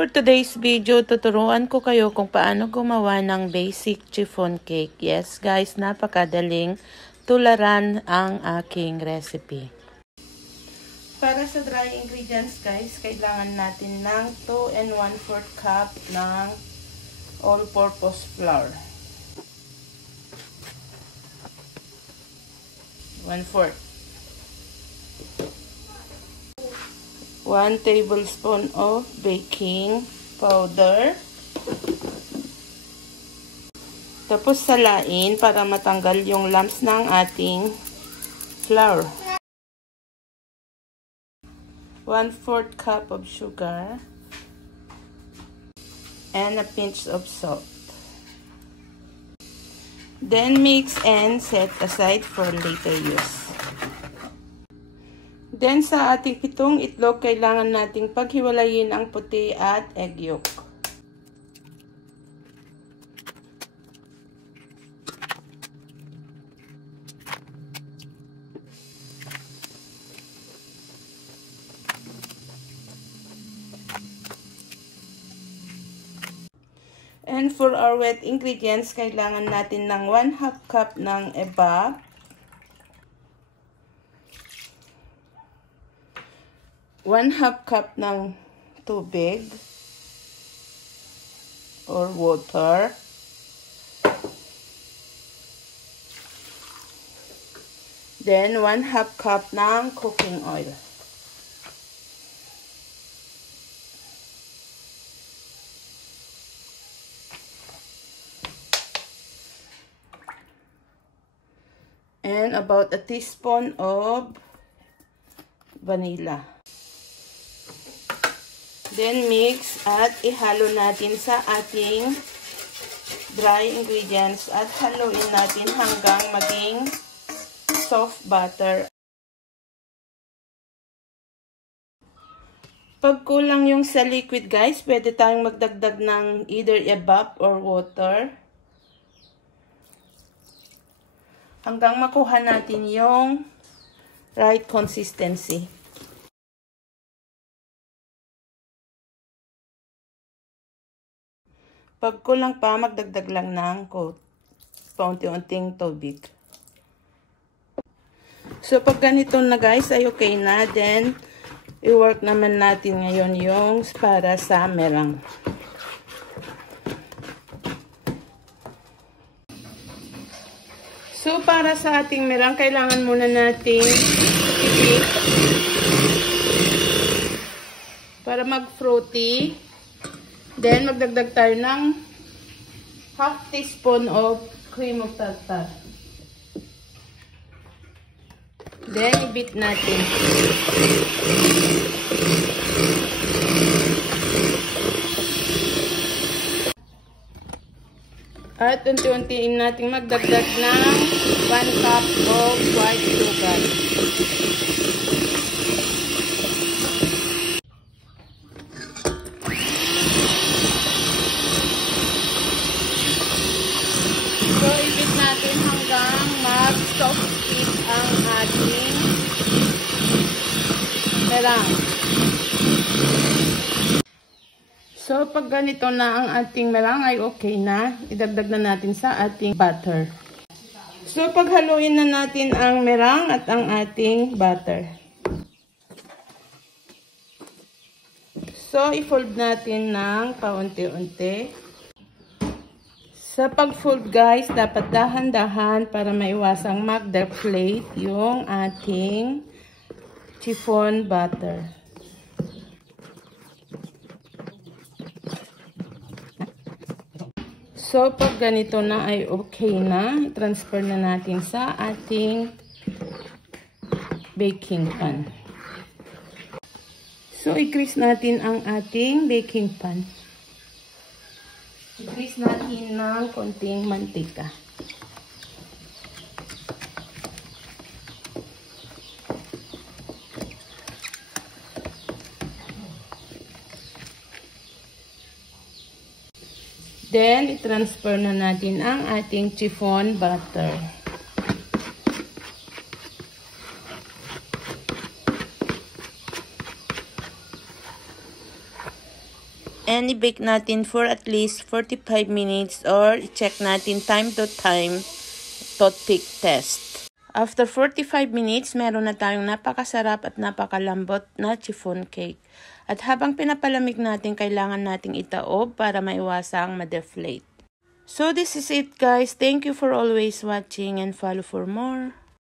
For today's video, tuturuan ko kayo kung paano gumawa ng basic chiffon cake. Yes guys, napakadaling tularan ang aking recipe. Para sa dry ingredients guys, kailangan natin ng 2 1/4 cup ng all-purpose flour. 1/4. 1 tablespoon of baking powder. Tapos salain para matanggal yung lumps ng ating flour. 1/4 cup of sugar. And a pinch of salt. Then mix and set aside for later use. Then, sa ating 7 itlog, kailangan nating paghiwalayin ang puti at egg yolk. And for our wet ingredients, kailangan natin ng 1/2 cup ng eba, 1/2 cup ng tubig or water, then 1/2 cup ng cooking oil. And about a teaspoon of vanilla. Then mix at ihalo natin sa ating dry ingredients at haluin natin hanggang maging soft butter. Pag kulang yung sa liquid guys, pwede tayong magdagdag ng either evap or water. Hanggang makuha natin yung right consistency. Pag kulang pa, magdagdag lang ng paunti-unting tubig. So, pag ganito na guys, ay okay na. Then, i-work naman natin ngayon yung para sa meringue. So, para sa ating meringue, kailangan muna nating i-beat para mag-fruity. Then, magdagdag tayo ng 1/2 teaspoon of cream of tartar. Then, i-beat natin. At unti-untiin natin magdagdag ng 1 cup of white sugar. So, i-beat natin hanggang mag-soft stick ang ating meringue. So, pag ganito na ang ating meringue ay okay na, idagdag na natin sa ating butter. So, paghaluin na natin ang meringue at ang ating butter. So, i-fold natin ng paunti-unti. Sa pag-fold guys, dapat dahan-dahan para maiwasang mag-deflate yung ating chiffon butter. So, pag ganito na ay okay na, transfer na natin sa ating baking pan. So, i-grease natin ang ating baking pan. I-grease natin ng konting mantika. Then, i-transfer na natin ang ating chiffon butter. and i-bake natin for at least 45 minutes or i-check natin time to time toothpick test. After 45 minutes, meron na tayong napakasarap at napakalambot na chiffon cake. At habang pinapalamig natin, kailangan nating itaob para maiwasang ma-deflate. So this is it guys. Thank you for always watching and follow for more.